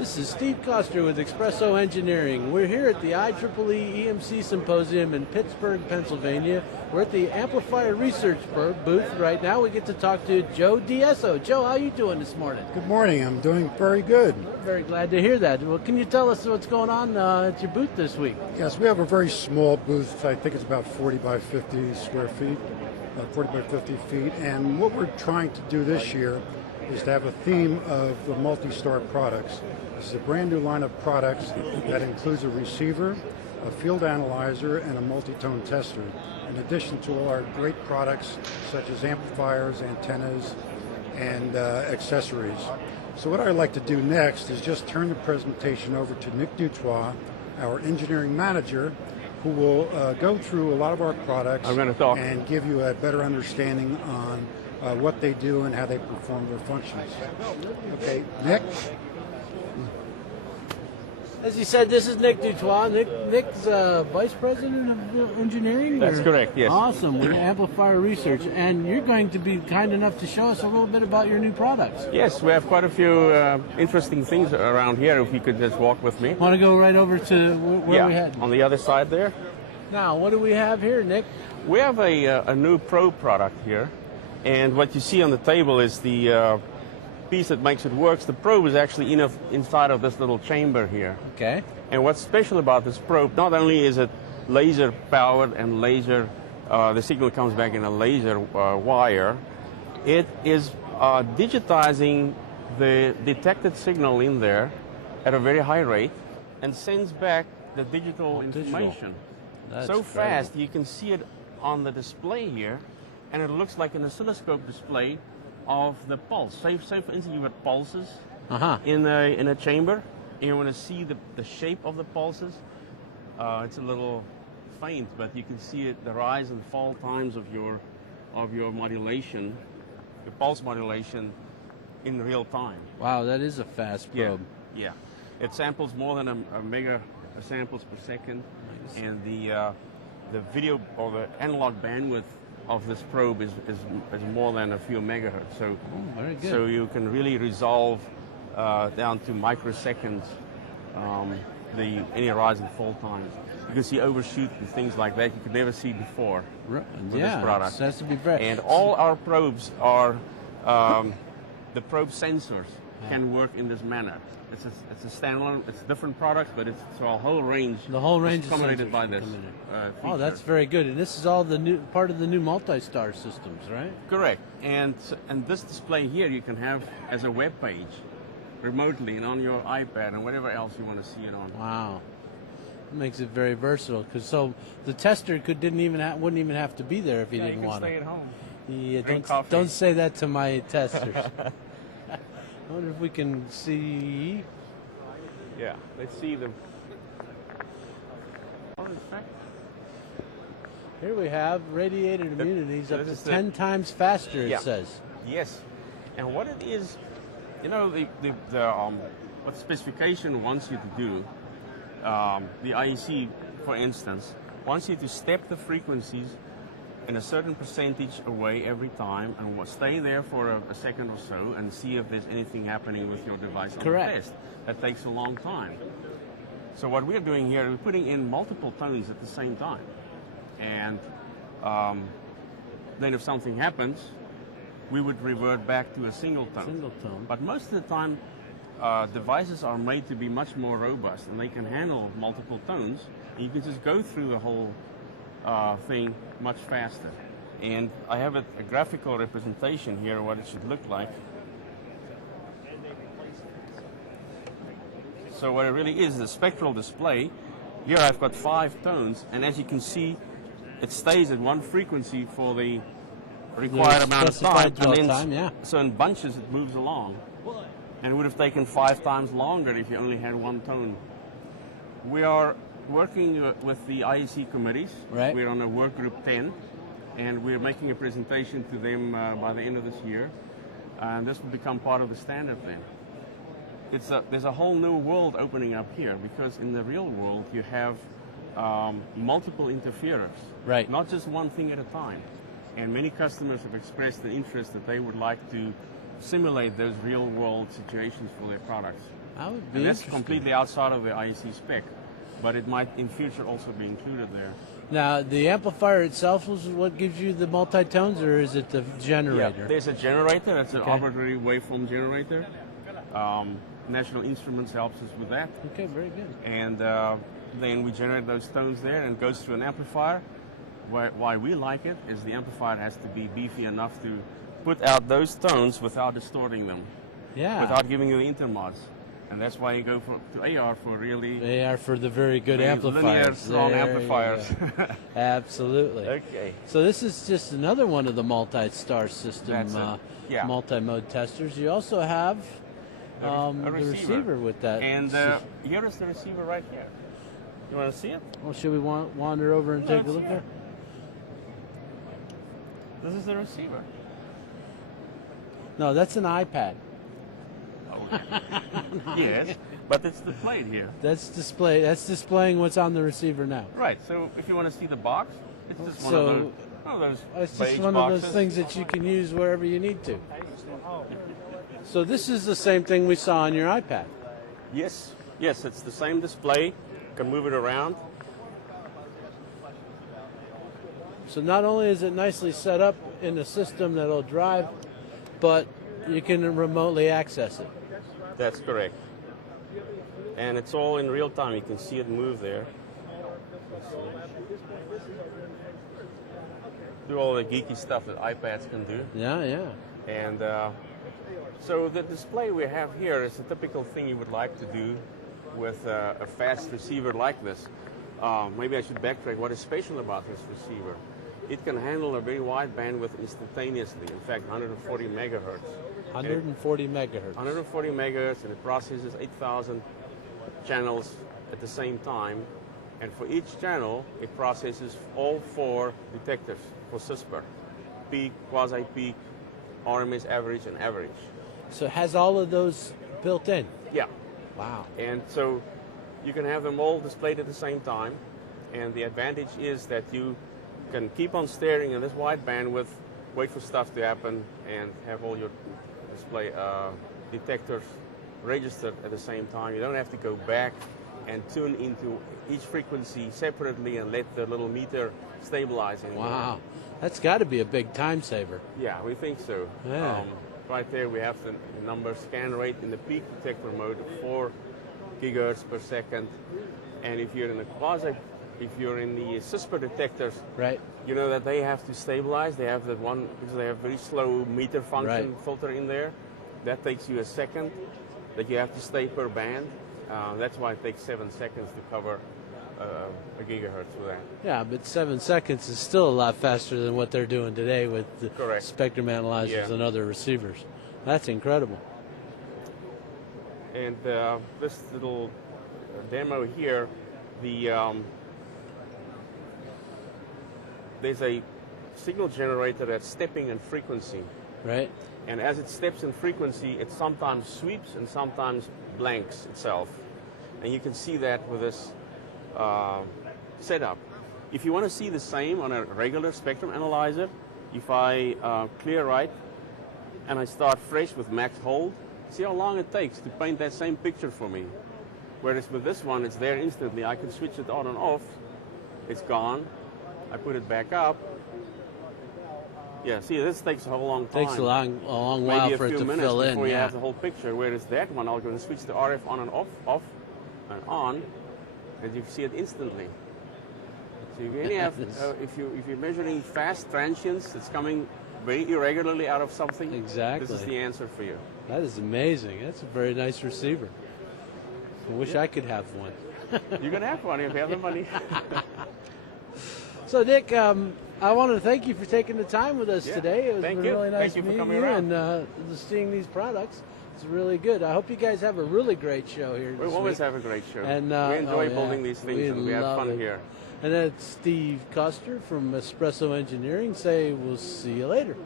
This is Steve Koster with Espresso Engineering. We're here at the IEEE EMC Symposium in Pittsburgh, Pennsylvania. We're at the Amplifier Research booth right now. We get to talk to Joe DiEsso. Joe, how are you doing this morning? Good morning. I'm doing very good. Very glad to hear that. Well, can you tell us what's going on at your booth this week? Yes, we have a very small booth. I think it's about 40 by 50 square feet, 40 by 50 feet. And what we're trying to do this year is to have a theme of the MultiStar products. This is a brand new line of products that includes a receiver, a field analyzer, and a multi-tone tester, in addition to all our great products such as amplifiers, antennas, and accessories. So what I'd like to do next is just turn the presentation over to Nick Dutois, our engineering manager, who will go through a lot of our products and give you a better understanding on what they do and how they perform their functions. Okay, Nick? As you said, this is Nick Dutois. Nick's Vice President of Engineering? That's correct, yes. Awesome, with Amplifier Research. And you're going to be kind enough to show us a little bit about your new products. Yes, we have quite a few interesting things around here, if you could just walk with me. Want to go right over to where we head? On the other side there. Now, what do we have here, Nick? We have a new probe product here. And what you see on the table is the piece that makes it work. The probe is actually inside of this little chamber here. Okay. And what's special about this probe, not only is it laser powered and laser, the signal comes back in a laser wire, it is digitizing the detected signal in there at a very high rate and sends back the digital information. That's so fast you can see it on the display here, and it looks like an oscilloscope display of the pulse. Say for instance, you've got pulses in a chamber, and you want to see the shape of the pulses. It's a little faint, but you can see it, the rise and fall times of your modulation, the pulse modulation in real time. Wow, that is a fast probe. Yeah. It samples more than a mega samples per second, nice. And the video or the analog bandwidth of this probe is more than a few megahertz. So, very good. So you can really resolve down to microseconds any rise and fall times. You can see overshoot and things like that you could never see before with this product. It has to be very. And all our probes are the probe sensors can work in this manner. It's a standalone. It's different products, but it's a whole range. The whole range is accommodated by this. Oh, that's very good. And this is all the new part of the new MultiStar systems, right? Correct. And this display here you can have as a web page, remotely and on your iPad and whatever else you want to see it on. Wow, it makes it very versatile. Because so the tester wouldn't even have to be there if you didn't want to. Stay at home. Yeah, don't say that to my testers. I wonder if we can see. Yeah, let's see the. Here we have radiated immunities up to 10 times faster, it says. Yes. And what it is, you know, what the specification wants you to do, the IEC, for instance, wants you to step the frequencies in a certain percentage away every time and stay there for a second or so and see if there's anything happening with your device on the test. That takes a long time. So what we're doing here, we're putting in multiple tones at the same time. And then if something happens, we would revert back to a single tone. But most of the time, devices are made to be much more robust and they can handle multiple tones. And you can just go through the whole thing much faster. And I have a graphical representation here of what it should look like. So what it really is a spectral display. Here I've got 5 tones, and as you can see, it stays at one frequency for the required amount of time. And then, so in bunches it moves along. And it would have taken 5 times longer if you only had one tone. We are working with the IEC committees. Right. We're on a work group 10, and we're making a presentation to them by the end of this year. And this will become part of the standard then. There's a whole new world opening up here, because in the real world you have multiple interferers. Right. Not just one thing at a time. And many customers have expressed the interest that they would like to simulate those real world situations for their products. That would be And that's interesting. completely outside of the IEC spec, but it might in future also be included there. Now, the amplifier itself is what gives you the multi-tones, or is it the generator? Yeah, there's a generator. That's an Okay. arbitrary waveform generator. National Instruments helps us with that. Okay, very good. And then we generate those tones there and it goes through an amplifier. Why we like it is the amplifier has to be beefy enough to put out those tones without distorting them, Yeah. without giving you the intermods. And that's why you go to AR for really They are for the very good linear, amplifiers. strong There you amplifiers. go. Absolutely. Okay. So this is just another one of the multi-star system That's it. Yeah. multi-mode testers. You also have A the receiver with that. And here is the receiver right here. You want to see it? Well, should we wander over and take a it's look here. there? This is the receiver. No, that's an iPad. Yes, but it's displayed here. That's displaying what's on the receiver now. Right, so if you want to see the box, it's just So- one of those It's just beige one boxes. of those things that you can use wherever you need to. So this is the same thing we saw on your iPad. Yes, it's the same display. You can move it around. So not only is it nicely set up in a system that'll drive, but you can remotely access it. That's correct. And it's all in real time. You can see it move there. Do all the geeky stuff that iPads can do. Yeah, yeah. And so the display we have here is a typical thing you would like to do with a fast receiver like this. Maybe I should backtrack. What is special about this receiver? It can handle a very wide bandwidth instantaneously. In fact, 140 megahertz. 140 megahertz. 140 megahertz, and it processes 8,000 channels at the same time. And for each channel, it processes all 4 detectors for CISPR: peak, quasi-peak, RMS average, and average. So it has all of those built in. Yeah. Wow. And so you can have them all displayed at the same time. And the advantage is that you can keep on staring in this wide bandwidth, wait for stuff to happen, and have all your display detectors registered at the same time. You don't have to go back and tune into each frequency separately and let the little meter stabilize. Wow. That's got to be a big time saver. Yeah, we think so. Yeah. Right there we have the number scan rate in the peak detector mode of 4 gigahertz per second. And if you're in the CISPR detectors, Right. you know that they have to stabilize. They have that one because they have very slow meter function Right. filter in there. That takes you a second that you have to stay per band. That's why it takes 7 seconds to cover a gigahertz with that. Yeah, but 7 seconds is still a lot faster than what they're doing today with the Correct. spectrum analyzers Yeah. and other receivers. That's incredible. And this little demo here, there's a signal generator that's stepping in frequency. Right? And as it steps in frequency, it sometimes sweeps and sometimes blanks itself. And you can see that with this setup. If you want to see the same on a regular spectrum analyzer, if I clear right and I start fresh with max hold, see how long it takes to paint that same picture for me. Whereas with this one, it's there instantly. I can switch it on and off. It's gone. I put it back up. Yeah, see, this takes a whole long time. Takes a long while Maybe a for it few to minutes fill in. before you Yeah. have the whole picture. Whereas that one, I'm going to switch the RF on and off, and on, and you see it instantly. So if you only have, if you're measuring fast transients that's coming very irregularly out of something, Exactly. this is the answer for you. That is amazing. That's a very nice receiver. I wish I could have one. You can have one if you have the money. So, Dick, I wanted to thank you for taking the time with us Yeah, today. It was thank you. really nice Thank you for meeting coming you around. and seeing these products. It's really good. I hope you guys have a really great show here We this always week. have a great show. And, we enjoy yeah, building these things and we have love fun it. here. And that's Steve Koster from Espresso Engineering. Say we'll see you later.